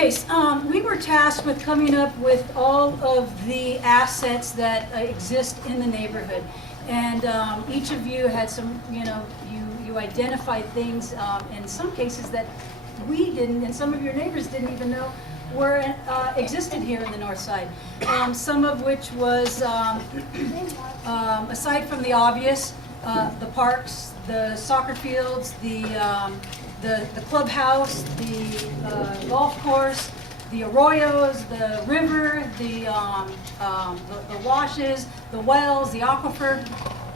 Okay, so, we were tasked with coming up with all of the assets that exist in the neighborhood. And each of you had some, you identified things in some cases that we didn't, and some of your neighbors didn't even know were existed here in the North Side. Some of which was, aside from the obvious, the parks, the soccer fields, the clubhouse, the golf course, the arroyos, the river, the washes, the wells, the aquifer.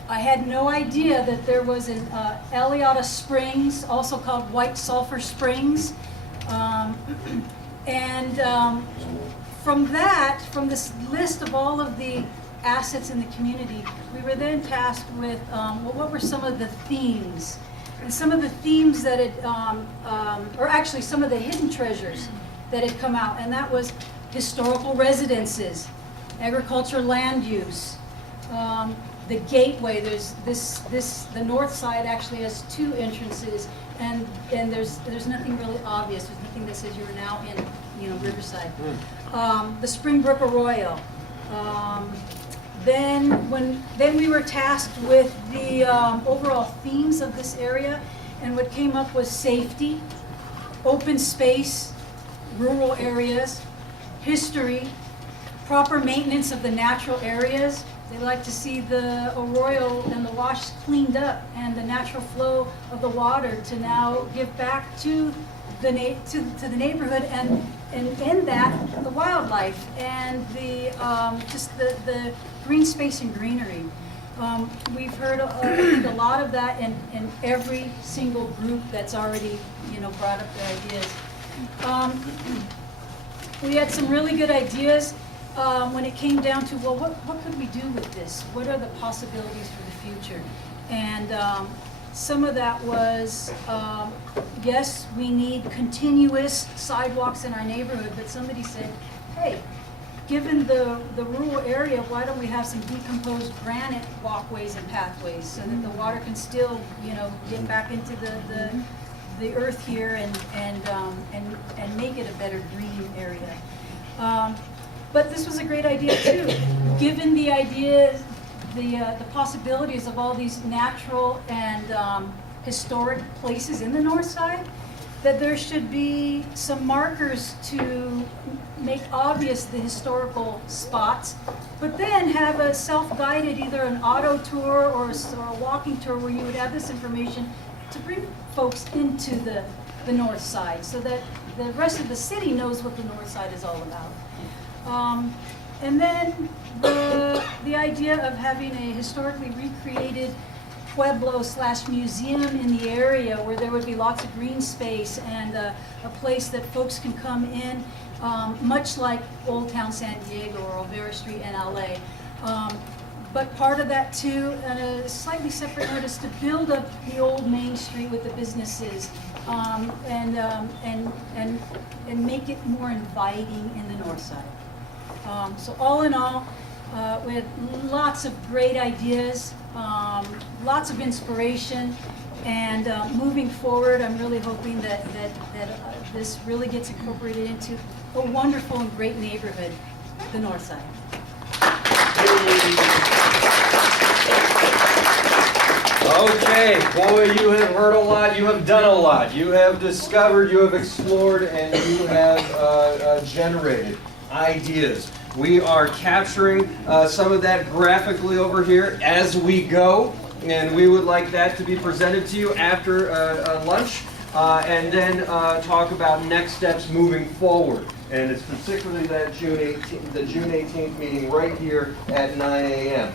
I had no idea that there was an Eliota Springs, also called White Sulphur Springs. From this list of all of the assets in the community, we were then tasked with, what were some of the themes? And some of the themes that or actually some of the hidden treasures that had come out, and that was historical residences, agriculture land use, the gateway. The North Side actually has two entrances, and there's nothing really obvious. There's nothing that says you're now in Riverside. The Springbrook Arroyo. Then we were tasked with the overall themes of this area, and what came up was safety, open space, rural areas, history, proper maintenance of the natural areas. They like to see the arroyo and the wash cleaned up and the natural flow of the water to now give back to the neighborhood, and in that the wildlife and the just the green space and greenery. We've heard a lot of that in every single group that's already brought up their ideas. We had some really good ideas when it came down to, well, what could we do with this? What are the possibilities for the future? And some of that was, yes, we need continuous sidewalks in our neighborhood, but somebody said, hey, given the rural area, why don't we have some decomposed granite walkways and pathways so that the water can still, get back into the earth here and make it a better green area. But this was a great idea too, given the ideas, the possibilities of all these natural and historic places in the North Side, that there should be some markers to make obvious the historical spots, but then have a self-guided, either an auto tour or a walking tour, where you would have this information to bring folks into the North Side, so that the rest of the city knows what the North Side is all about. And then the idea of having a historically recreated Pueblo/museum in the area, where there would be lots of green space and a place that folks can come in, much like Old Town San Diego or Olvera Street in LA. But part of that too, and a slightly separate note, is to build up the old Main Street with the businesses, and make it more inviting in the North Side. So all in all, we had lots of great ideas, lots of inspiration, and moving forward, I'm really hoping that this really gets incorporated into a wonderful and great neighborhood, the North Side. Okay, boy, you have heard a lot, you have done a lot, you have discovered, you have explored, and you have generated ideas. We are capturing some of that graphically over here as we go, and we would like that to be presented to you after lunch, and then talk about next steps moving forward. And it's particularly that the June 18th meeting right here at 9 a.m.